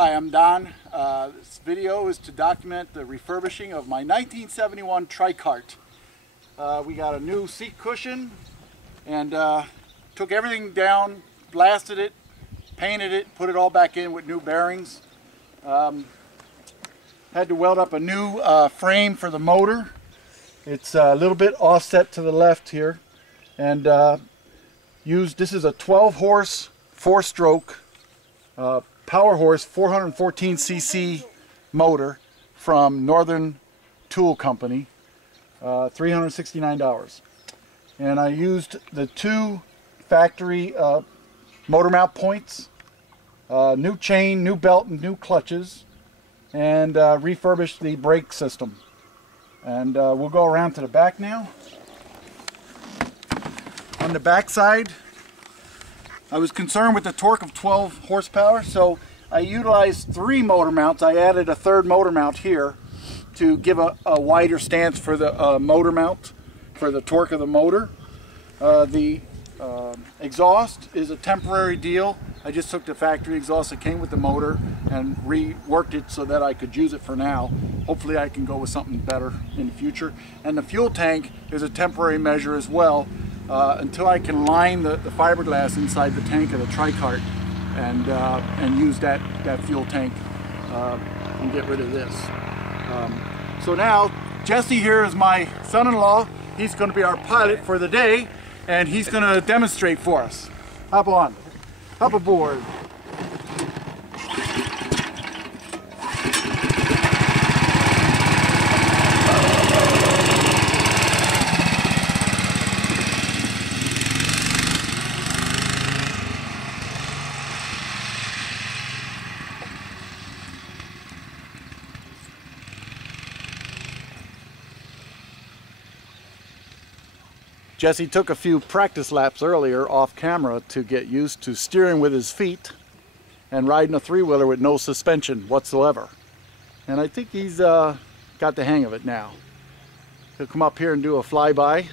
Hi, I'm Don. This video is to document the refurbishing of my 1971 Tricart. We got a new seat cushion and took everything down, blasted it, painted it, put it all back in with new bearings. Had to weld up a new frame for the motor. It's a little bit offset to the left here, and this is a 12 horse 4-stroke Power Horse 414cc motor from Northern Tool Company, $369. And I used the two factory motor mount points, new chain, new belt, and new clutches, and refurbished the brake system. And we'll go around to the back now. On the back side, I was concerned with the torque of 12 horsepower, so I utilized 3 motor mounts. I added a third motor mount here to give a wider stance for the motor mount, for the torque of the motor. The exhaust is a temporary deal. I just took the factory exhaust that came with the motor and reworked it so that I could use it for now. Hopefully I can go with something better in the future. And the fuel tank is a temporary measure as well, until I can line the fiberglass inside the tank of the Tricart and use that fuel tank and get rid of this. So now Jesse here is my son-in-law. He's going to be our pilot for the day, and he's going to demonstrate for us. Hop on, hop aboard. Jesse took a few practice laps earlier off camera to get used to steering with his feet and riding a 3-wheeler with no suspension whatsoever. And I think he's got the hang of it now. He'll come up here and do a flyby.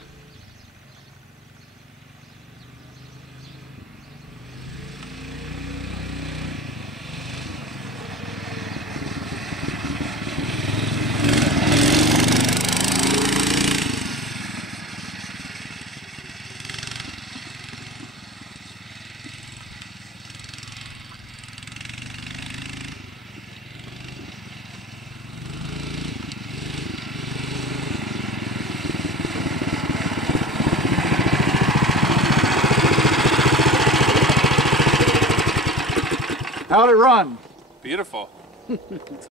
How'd it run? Beautiful.